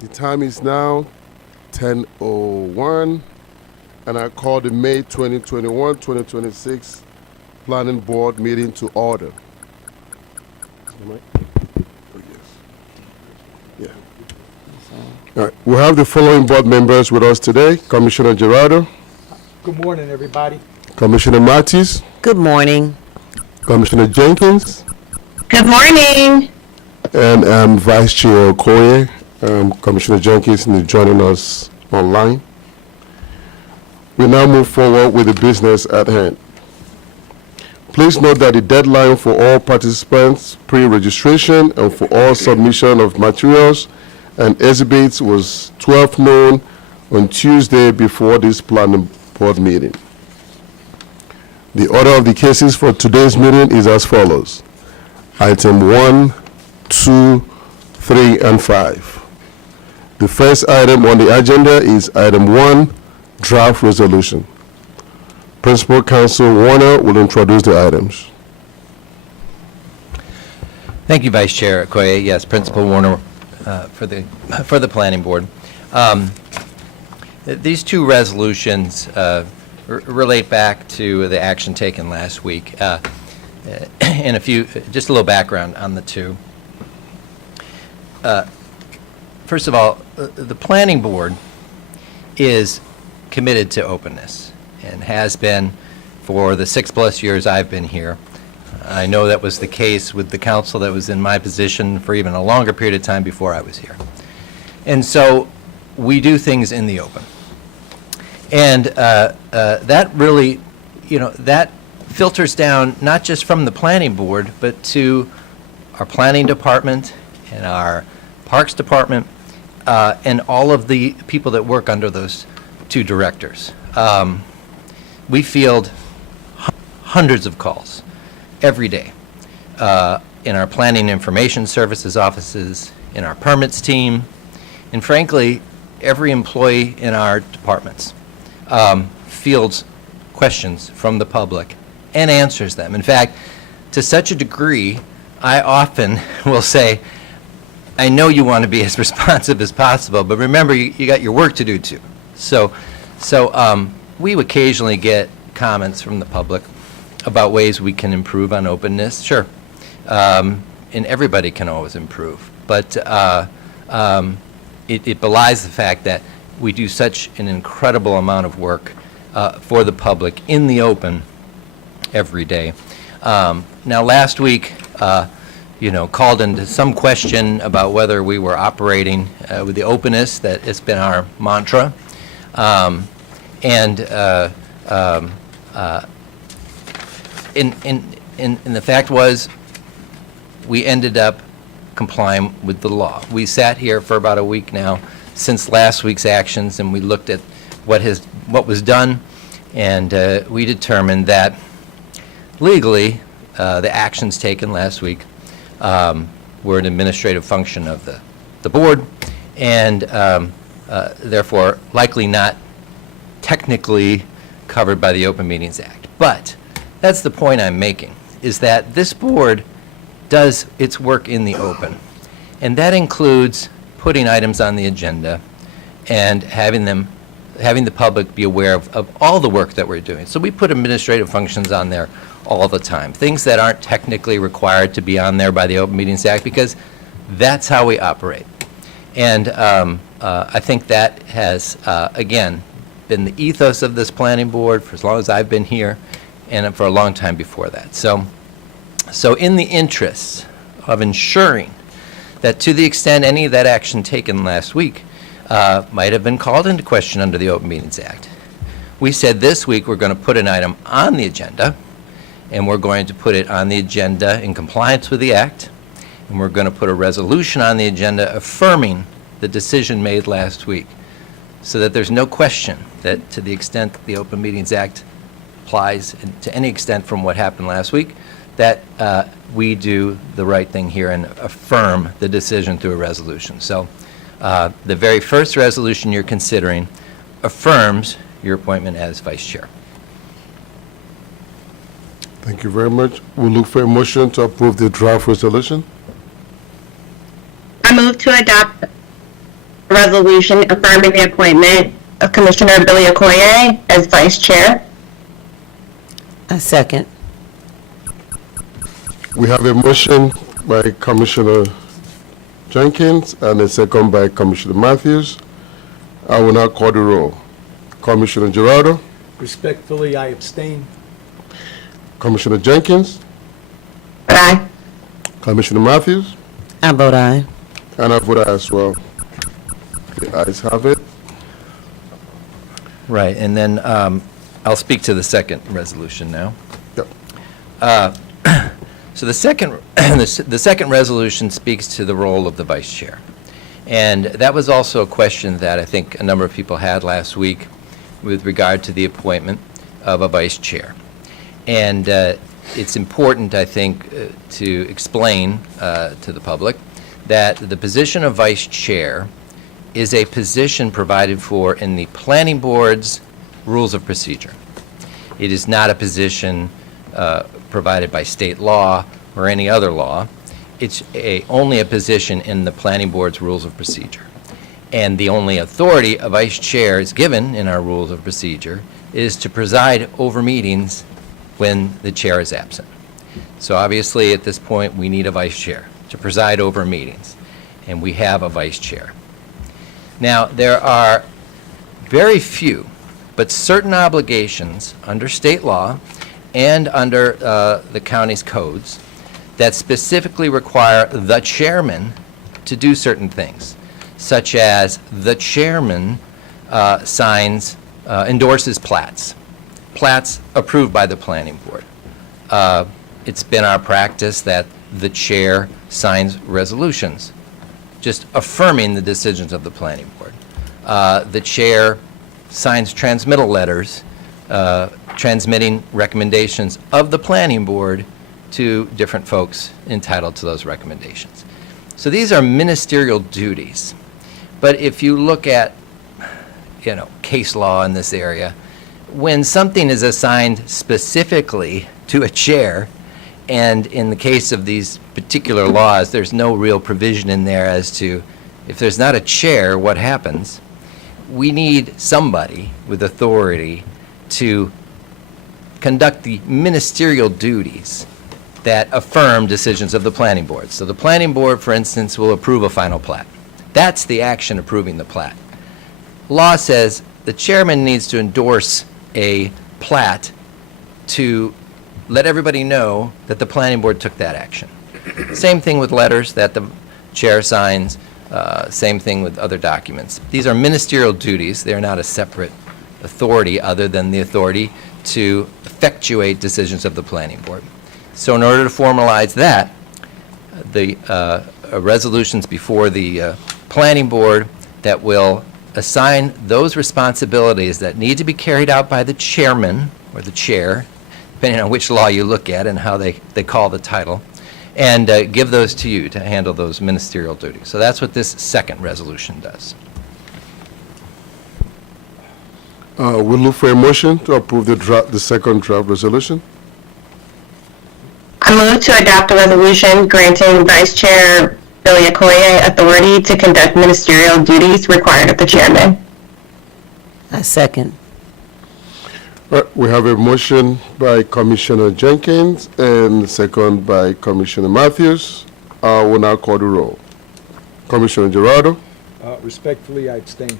The time is now 10:01, and I call the May 2021-2026 Planning Board meeting to order. Am I- oh, yes. Yeah. All right. We have the following board members with us today: Commissioner Gerardo, Good morning, everybody. Commissioner Mattis, Good morning. Commissioner Jenkins, Good morning. and Vice Chair Okoye. Commissioner Jenkins is joining us online. We now move forward with the business at hand. Please note that the deadline for all participants pre-registration and for all submission of materials and exhibits was 12 noon on Tuesday before this planning board meeting. The order of the cases for today's meeting is as follows. Item 1, 2, 3, and 5. The first item on the agenda is item 1, draft resolution. Principal Counsel Warner will introduce the items. Thank you, Vice Chair Okoye. Yes, Principal Warner for the Planning Board. These two resolutions relate back to the action taken last week. And just a little background on the two. First of all, the Planning Board is committed to openness and has been for the 6+ years I've been here. I know that was the case with the council that was in my position for even a longer period of time before I was here. And so we do things in the open. And that really, that filters down not just from the Planning Board, but to our Planning Department and our Parks Department, and all of the people that work under those two directors. We field hundreds of calls every day in our Planning Information Services offices, in our permits team, and frankly, every employee in our departments fields questions from the public and answers them. In fact, to such a degree, I often will say, I know you want to be as responsive as possible, but remember, you got your work to do too. So we occasionally get comments from the public about ways we can improve on openness. Sure, and everybody can always improve, but it belies the fact that we do such an incredible amount of work for the public in the every day. Now, last week, called into some question about whether we were operating with the openness that it's been our mantra. And the fact was, we ended up complying with the law. We sat here for about a week now since last week's actions, and we looked at what was done, and we determined that legally the actions taken last week were an administrative function of the board, and therefore likely not technically covered by the Open Meetings Act. But that's the point I'm making, is that this board does its work in the open, and that includes putting items on the agenda and having the public be aware of all the work that we're doing. So we put administrative functions on there all the time, things that aren't technically required to be on there by the Open Meetings Act, because that's how we operate. And I think that has, again, been the ethos of this planning board for as long as I've been here, and for a long time before that. So in the interest of ensuring that, to the extent any of that action taken last week might have been called into question under the Open Meetings Act, we said this week we're going to put an item on the agenda, and we're going to put it on the agenda in compliance with the Act, and we're going to put a resolution on the agenda affirming the decision made last week, so that there's no question that, to the extent that the Open Meetings Act applies to any extent from what happened last week, that we do the right thing here and affirm the decision through a resolution. So the very first resolution you're considering affirms your appointment as Vice Chair. Thank you very much. We'll look for a motion to approve the draft resolution. I move to adopt a resolution affirming the appointment of Commissioner Billy Okoye as Vice Chair. I second. We have a motion by Commissioner Jenkins and a second by Commissioner Matthews. I will now call the roll. Commissioner Gerardo, Respectfully, I abstain. Commissioner Jenkins, Vote aye. Commissioner Matthews, I vote aye. and I vote aye as well. The ayes have it. Right, and then I'll speak to the second resolution now. Yep. So the second, the second resolution speaks to the role of the vice chair. And that was also a question that I think a number of people had last week with regard to the appointment of a vice chair. And it's important, I think, to explain to the public that the position of vice chair is a position provided for in the planning board's rules of procedure. It is not a position provided by state law or any other law. It's only a position in the planning board's rules of procedure. And the only authority a vice chair is given in our rules of procedure is to preside over meetings when the chair is absent. So obviously, at this point, we need a vice chair to preside over meetings, and we have a vice chair. Now, there are very few, but certain obligations under state law and under the county's codes that specifically require the chairman to do certain things, such as the chairman endorses plats approved by the planning board. It's been our practice that the chair signs resolutions, just affirming the decisions of the planning board. The chair signs transmittal letters, transmitting recommendations of the planning board to different folks entitled to those recommendations. So these are ministerial duties. But if you look at, case law in this area, when something is assigned specifically to a chair, and in the case of these particular laws, there's no real provision in there as to if there's not a chair, what happens? We need somebody with authority to conduct the ministerial duties that affirm decisions of the planning board. So the planning board, for instance, will approve a final plat. That's the action approving the plat. Law says the chairman needs to endorse a plat to let everybody know that the planning board took that action. Same thing with letters that the chair signs, same thing with other documents. These are ministerial duties. They're not a separate authority other than the authority to effectuate decisions of the planning board. So in order to formalize that, the resolutions before the planning board that will assign those responsibilities that need to be carried out by the chairman or the chair, depending on which law you look at and how they call the title, and give those to you to handle those ministerial duties. So that's what this second resolution does. We'll look for a motion to approve the second draft resolution. I move to adopt a resolution granting Vice Chair Billy Okoye authority to conduct ministerial duties required of the chairman. I second. We have a motion by Commissioner Jenkins and second by Commissioner Matthews. I will now call the roll. Commissioner Gerardo, Respectfully, I abstain.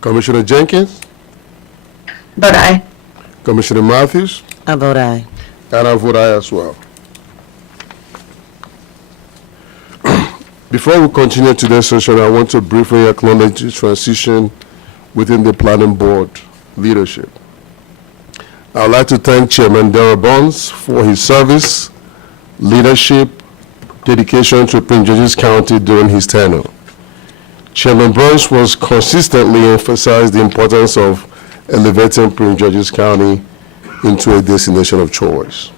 Commissioner Jenkins, Vote aye. Commissioner Matthews, I vote aye. and I vote aye as well. Before we continue today's session, I want to briefly acknowledge the transition within the planning board leadership. I would like to thank Chairman Darrell Bonds for his service, leadership, dedication to Prince George's County during his tenure. Chairman Bonds was consistently emphasized the importance of elevating Prince George's County into a destination of choice.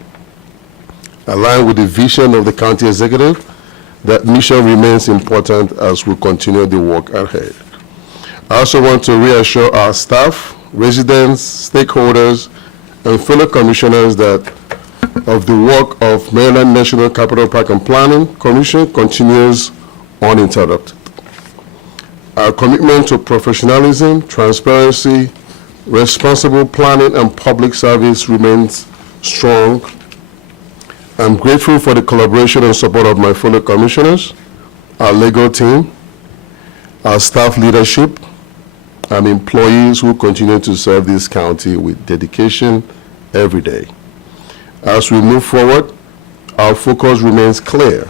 Aligned with the vision of the county executive, that mission remains important as we continue the work ahead. I also want to reassure our staff, residents, stakeholders, and fellow commissioners that of the work of Maryland National Capital Park and Planning Commission continues uninterrupted. Our commitment to professionalism, transparency, responsible planning, and public service remains strong. I'm grateful for the collaboration and support of my fellow commissioners, our legal team, our staff leadership, and employees who continue to serve this county with dedication every day. As we move forward, our focus remains clear: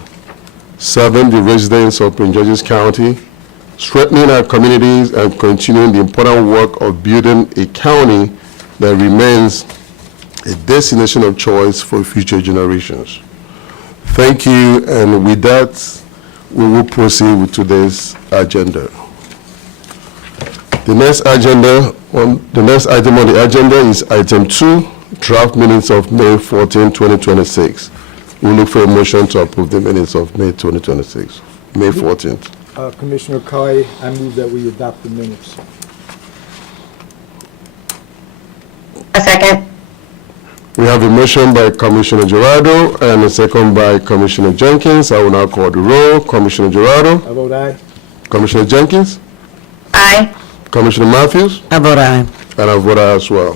serving the residents of Prince George's County, strengthening our communities, and continuing the important work of building a county that remains a destination of choice for future generations. Thank you, and with that, we will proceed with today's agenda. The next item on the agenda is item 2, draft minutes of May 14, 2026. We look for a motion to approve the minutes of May 2026, May 14th. Commissioner Kai, I move that we adopt the minutes. A second. We have a motion by Commissioner Gerardo and a second by Commissioner Jenkins. I will now call the roll. Commissioner Gerardo, I vote aye. Commissioner Jenkins, Aye. Commissioner Matthews, I vote aye. and I vote aye as well.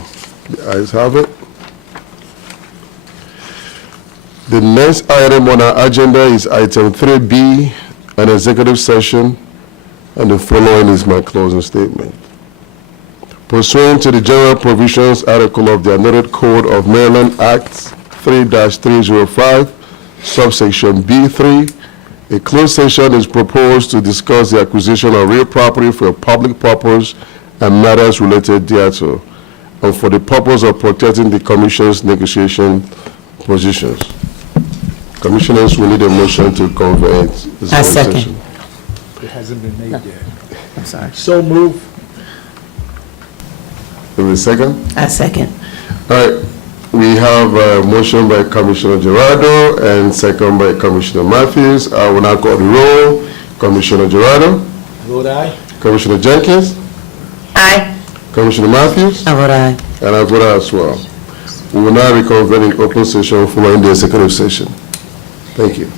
The ayes have it. The next item on our agenda is item 3B, an executive session, and the following is my closing statement. Pursuant to the general provisions article of the amended Code of Maryland Act 3-305, subsection B3, a closed session is proposed to discuss the acquisition of real property for a public purpose and matters related thereto, and for the purpose of protecting the Commission's negotiation positions. Commissioners, we need a motion to convene this I second. session. It hasn't been made yet. I'm sorry. So move. Give me a second. I second. All right, we have a motion by Commissioner Gerardo and second by Commissioner Matthews. I will now call the roll. Commissioner Gerardo, Vote aye. Commissioner Jenkins, Aye. Commissioner Matthews, I vote aye. and I vote aye as well. We will now reconvene in open session following the executive session. Thank you.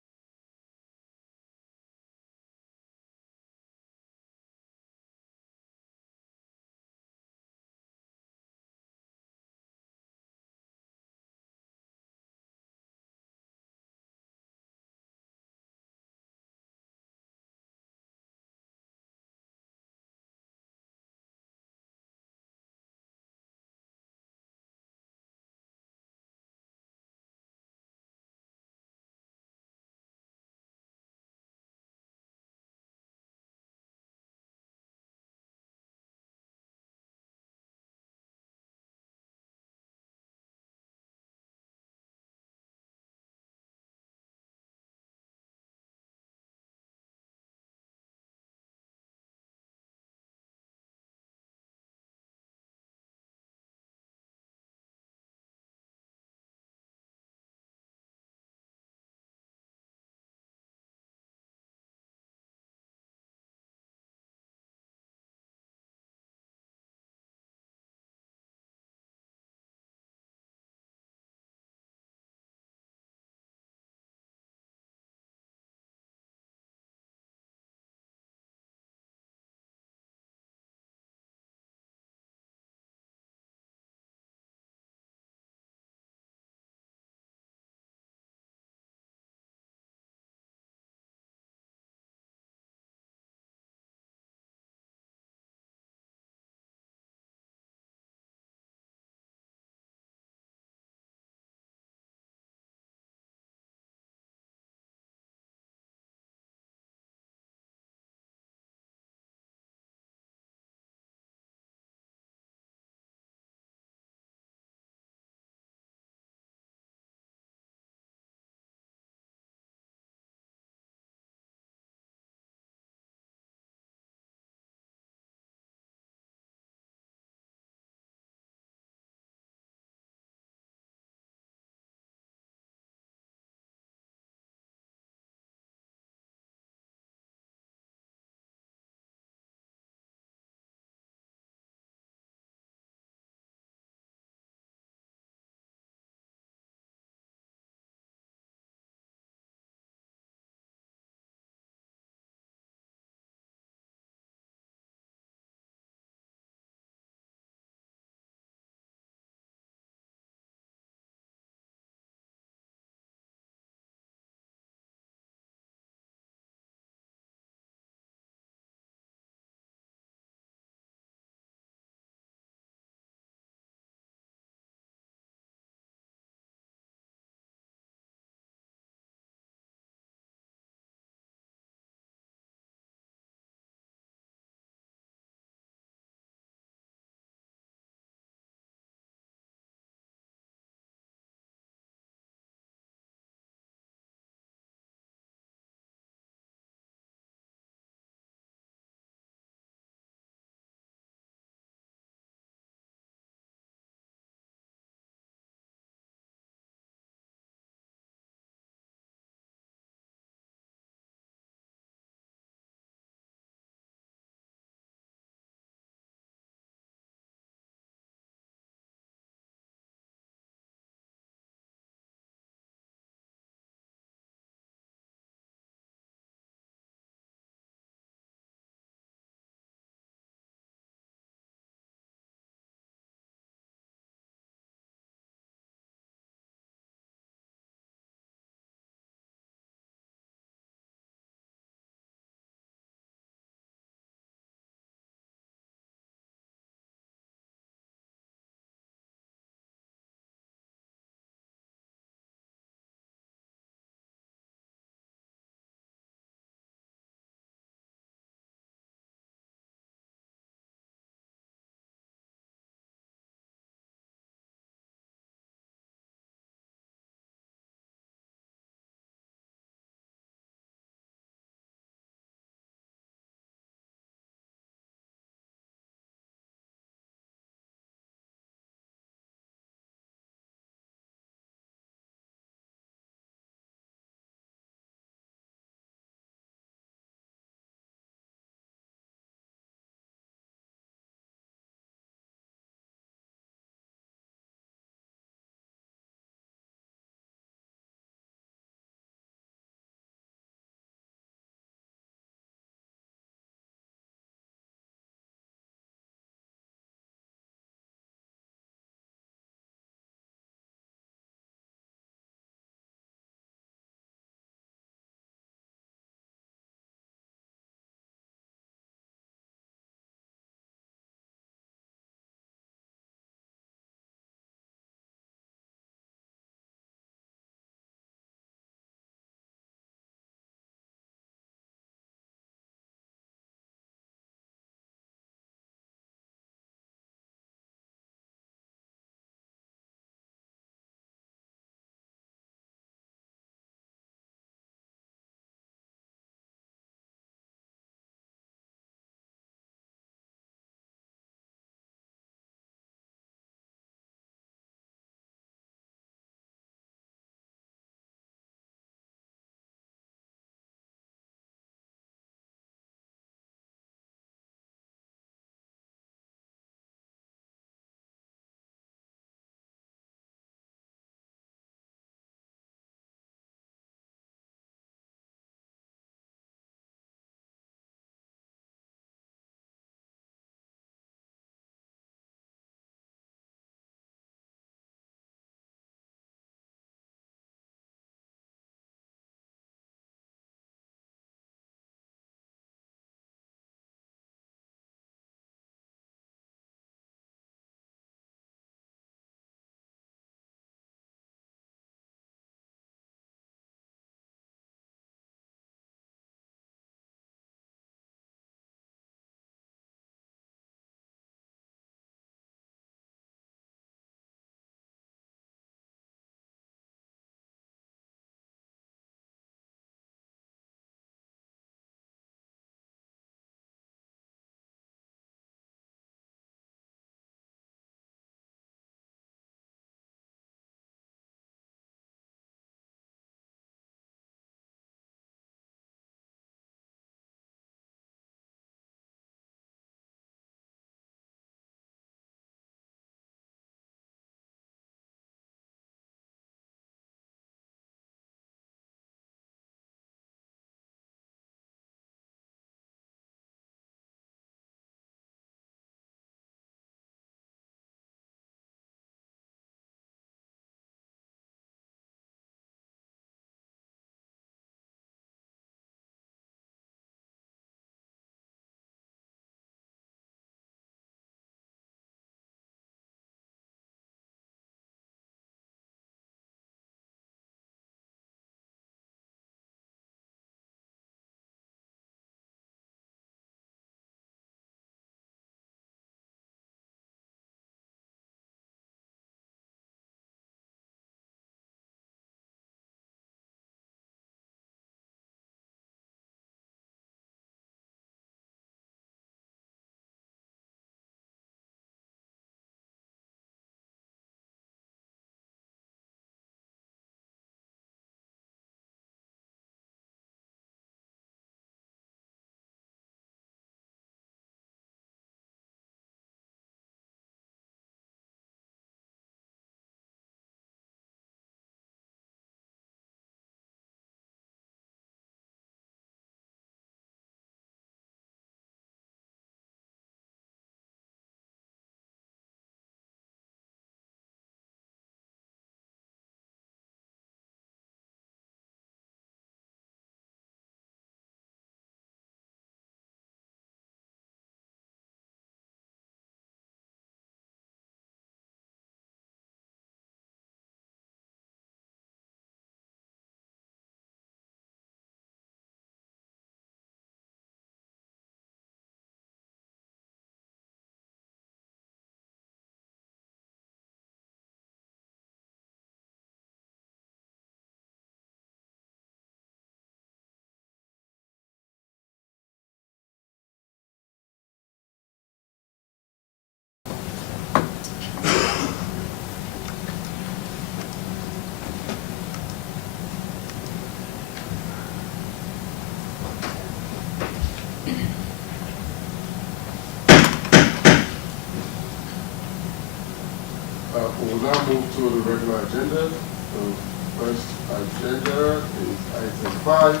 We'll now move to the regular agenda. The first agenda is item 5,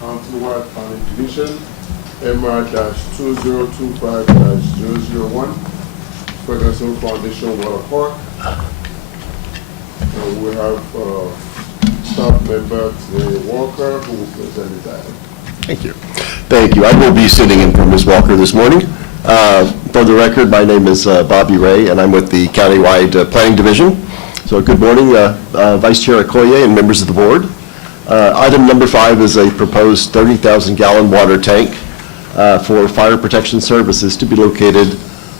Countywide Planning Division, MR-2025-001, Ferguson Foundation Water Park. And we have staff member today, Walker, who will present this item. Thank you. Thank you. I will be sitting in for Ms. Walker this morning. For the record, my name is Bobby Ray, and I'm with the Countywide Planning Division. So good morning, Vice Chair Okoye and members of the board. Item number 5 is a proposed 30,000-gallon water tank for fire protection services to be located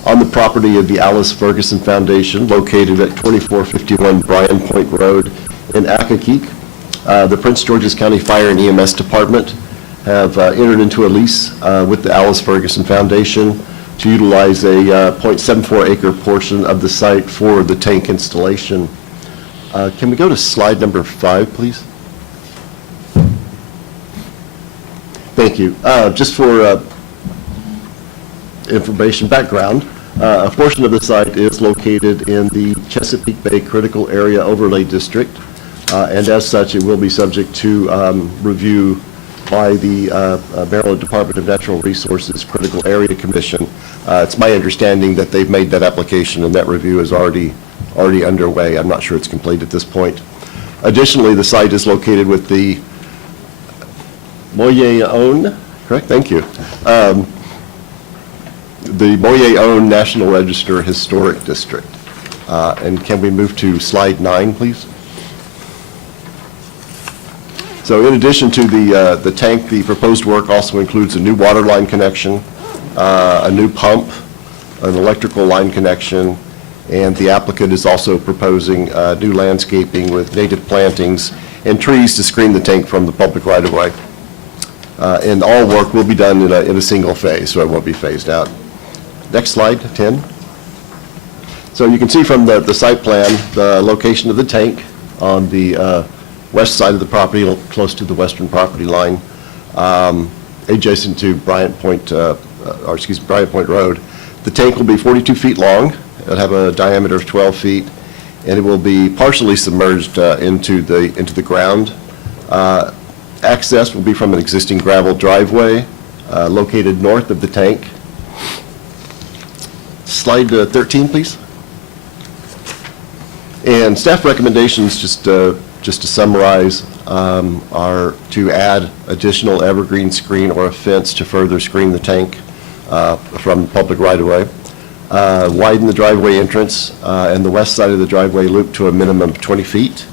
on the property of the Alice Ferguson Foundation, located at 2451 Bryan Point Road in Accokeek. The Prince George's County Fire and EMS Department have entered into a lease with the Alice Ferguson Foundation to utilize a .74 acre portion of the site for the tank installation. Can we go to slide number 5, please? Thank you. Just for information background, a portion of the site is located in the Chesapeake Bay Critical Area Overlay District, and as such, it will be subject to review by the Maryland Department of Natural Resources Critical Area Commission. It's my understanding that they've made that application and that review is already underway. I'm not sure it's complete at this point. Additionally, the site is located with the Moye-Own, correct? Thank you. The Moye-Own National Register Historic District. And can we move to slide 9, please? So in addition to the tank, the proposed work also includes a new water line connection, a new pump, an electrical line connection, and the applicant is also proposing new landscaping with native plantings and trees to screen the tank from the public right-of-way. And all work will be done in a single phase, so it won't be phased out. Next slide, 10. So you can see from the site plan, the location of the tank on the west side of the property, close to the western property line, adjacent to Bryant Point Road. The tank will be 42 feet long. It'll have a diameter of 12 feet, and it will be partially submerged into the ground. Access will be from an existing gravel driveway located north of the tank. Slide 13, please. And staff recommendations, just to summarize, are to add additional evergreen screen or a fence to further screen the tank from public right-of-way, widen the driveway entrance and the west side of the driveway loop to a minimum of 20 feet,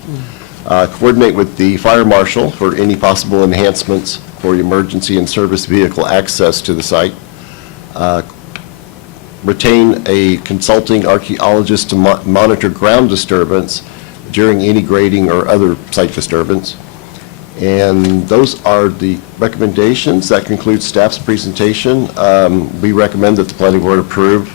coordinate with the fire marshal for any possible enhancements for emergency and service vehicle access to the site, retain a consulting archaeologist to monitor ground disturbance during any grading or other site disturbance. And those are the recommendations. That concludes staff's presentation. We recommend that the planning board approve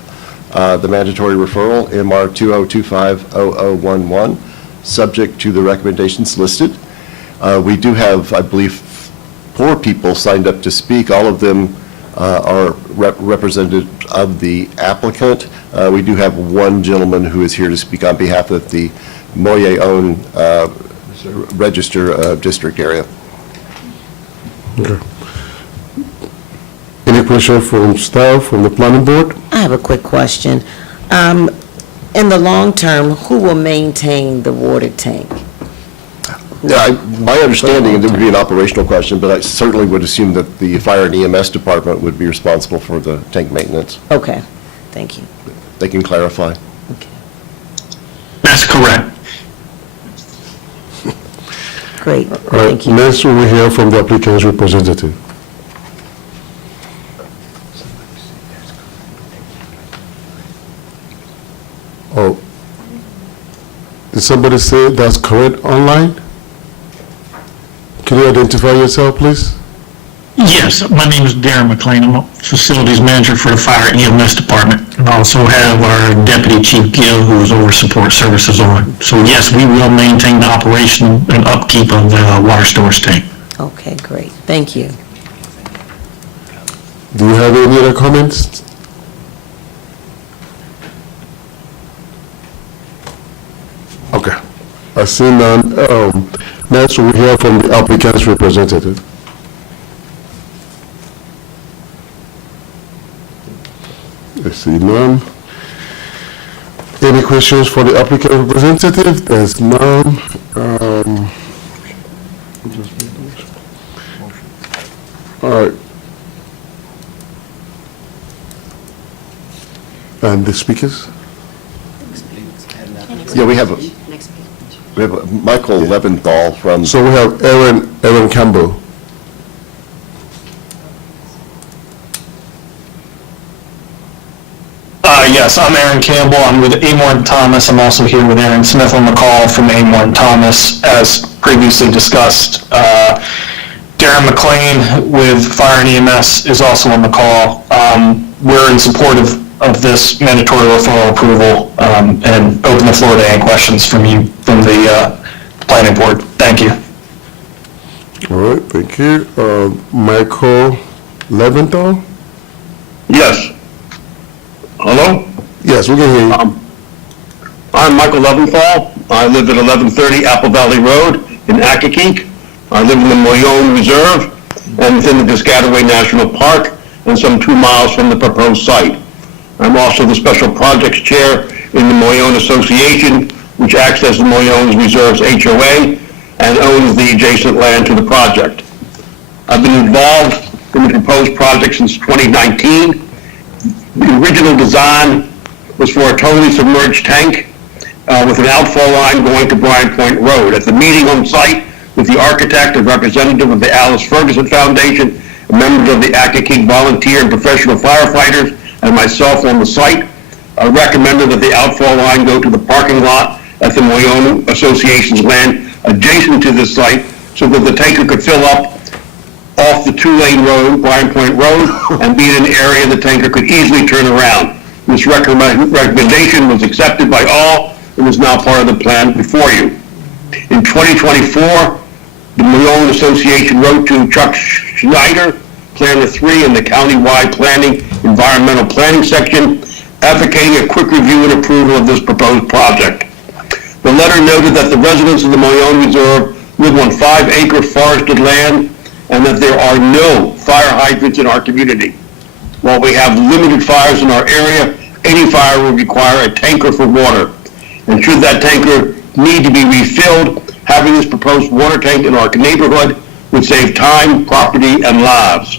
the mandatory referral, MR 2025-0011, subject to the recommendations listed. We do have, I believe, 4 people signed up to speak. All of them are representative of the applicant. We do have one gentleman who is here to speak on behalf of the Moye-Own Register District area. Okay. Any question from staff, from the planning board? I have a quick question. In the long term, who will maintain the water tank? Yeah, my understanding, and it would be an operational question, but I certainly would assume that the fire and EMS department would be responsible for the tank maintenance. Okay, thank you. They can clarify. Okay, That's correct. great, All right, thank you. next we will hear from the applicant's representative. Oh, did somebody say that's correct online? Can you identify yourself, please? Yes, my name is Darren McLean. I'm a facilities manager for the fire and EMS department. And I also have our deputy chief Gil, who is over support services on. So yes, we will maintain the operation and upkeep of the water storage tank. Okay, great, thank you. Do you have any other comments? I see none. Next, we hear from the applicant's representative. I see none. Any questions for the applicant representative? There's none. All right. And the speakers? Yeah, we have Michael Leventhal from, So we have Aaron Campbell. Yes, I'm Aaron Campbell. I'm with Amor and Thomas. I'm also here with Aaron Smith and McCall from Amor and Thomas, as previously discussed. Darren McLean with Fire and EMS is also on the call. We're in support of this mandatory referral approval, and open the floor to any questions from you, from the planning board. Thank you. All right, thank you. Michael Leventhal? Yes. Hello? Yes, we can hear you. I'm Michael Leventhal. I live at 1130 Apple Valley Road in Accokeek. I live in the Moyone Reserve and within the Piscataway National Park and some 2 miles from the proposed site. I'm also the Special Projects Chair in the Moyone Association, which acts as the Moyone Reserve's HOA and owns the adjacent land to the project. I've been involved in the proposed project since 2019. The original design was for a totally submerged tank with an outfall line going to Bryan Point Road. At the meeting on site with the architect and representative of the Alice Ferguson Foundation, members of the Accokeek Volunteer and Professional Firefighters, and myself on the site, I recommended that the outfall line go to the parking lot at the Moyone Association's land adjacent to this site so that the tanker could fill up off the 2-lane road, Bryan Point Road, and be in an area the tanker could easily turn around. This recommendation was accepted by all and is now part of the plan before you. In 2024, the Moyone Association wrote to Chuck Schneider, Planner 3 in the Countywide Planning Environmental Planning section, advocating a quick review and approval of this proposed project. The letter noted that the residents of the Moyone Reserve live on 5-acre forested land and that there are no fire hydrants in our community. While we have limited fires in our area, any fire will require a tanker for water. And should that tanker need to be refilled, having this proposed water tank in our neighborhood would save time, property, and lives.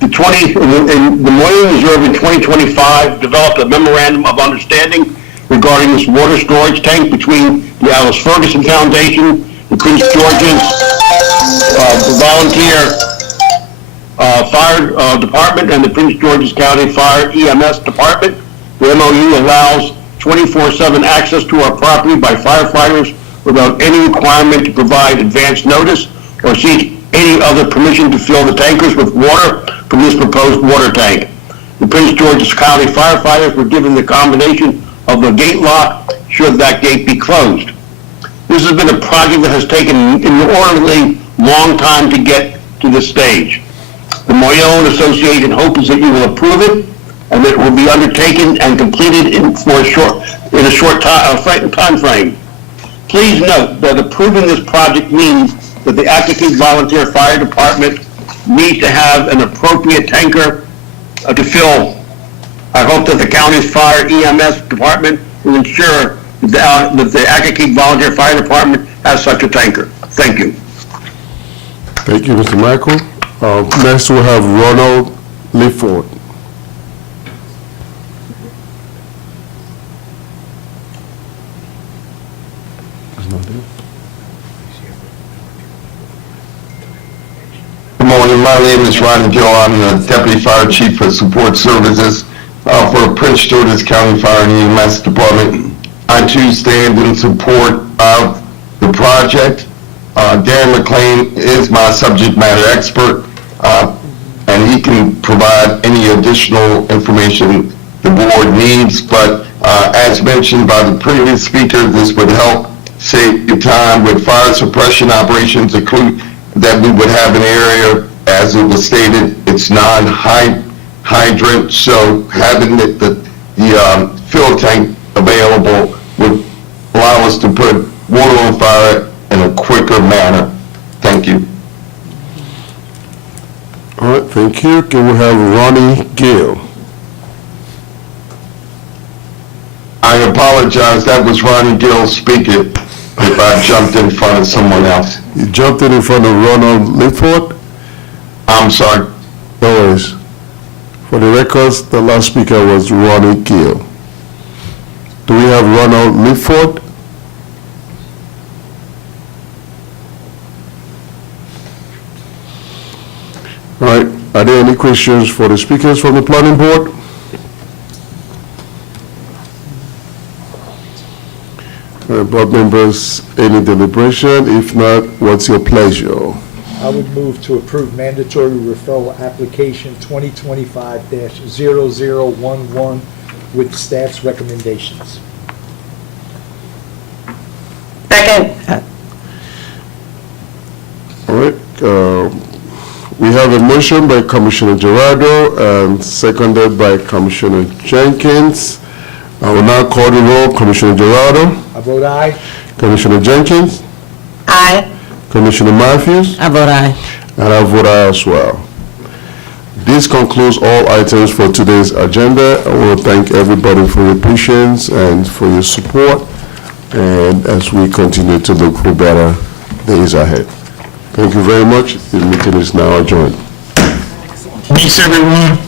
The Moyone Reserve in 2025 developed a memorandum of understanding regarding this water storage tank between the Alice Ferguson Foundation, the Prince George's Volunteer Fire Department, and the Prince George's County Fire EMS Department. The MOU allows 24/7 access to our property by firefighters without any requirement to provide advance notice or seek any other permission to fill the tankers with water from this proposed water tank. The Prince George's County firefighters were given the combination of the gate lock should that gate be closed. This has been a project that has taken an inordinately long time to get to this stage. The Moyone Association hopes that you will approve it and that it will be undertaken and completed in a short time frame. Please note that approving this project means that the Accokeek Volunteer Fire Department needs to have an appropriate tanker to fill. I hope that the county's fire EMS department will ensure that the Accokeek Volunteer Fire Department has such a tanker. Thank you. Thank you, Mr. Michael. Next, we'll have Ronald Leaford. Good morning, my name is Ronnie Gill. I'm the Deputy Fire Chief for Support Services for Prince George's County Fire and EMS Department. I too stand in support of the project. Darren McLean is my subject matter expert, and he can provide any additional information the board needs, but as mentioned by the previous speaker, this would help save you time with fire suppression operations, include that we would have an area, as it was stated, it's non-hydrant, so having the fill tank available would allow us to put water on fire in a quicker manner. Thank you. All right, thank you. Can we have Ronnie Gill? I apologize, that was Ronnie Gill speaking, if I jumped in front of someone else. You jumped in front of Ronald Lifford? I'm sorry. No worries. For the records, the last speaker was Ronnie Gill. Do we have Ronald Lifford? All right, are there any questions for the speakers from the planning board? Board members, any deliberation? If not, what's your pleasure? I would move to approve mandatory referral application 2025-0011 with staff's recommendations. Second. All right, we have a motion by Commissioner Gerardo and seconded by Commissioner Jenkins. I will now call the roll. Commissioner Gerardo, I vote aye. Commissioner Jenkins, Aye. Commissioner Matthews, I vote aye. and I vote aye as well. This concludes all items for today's agenda. I want to thank everybody for your patience and for your support, and as we continue to look for better days ahead. Thank you very much. The meeting is now adjourned. Thanks, everyone.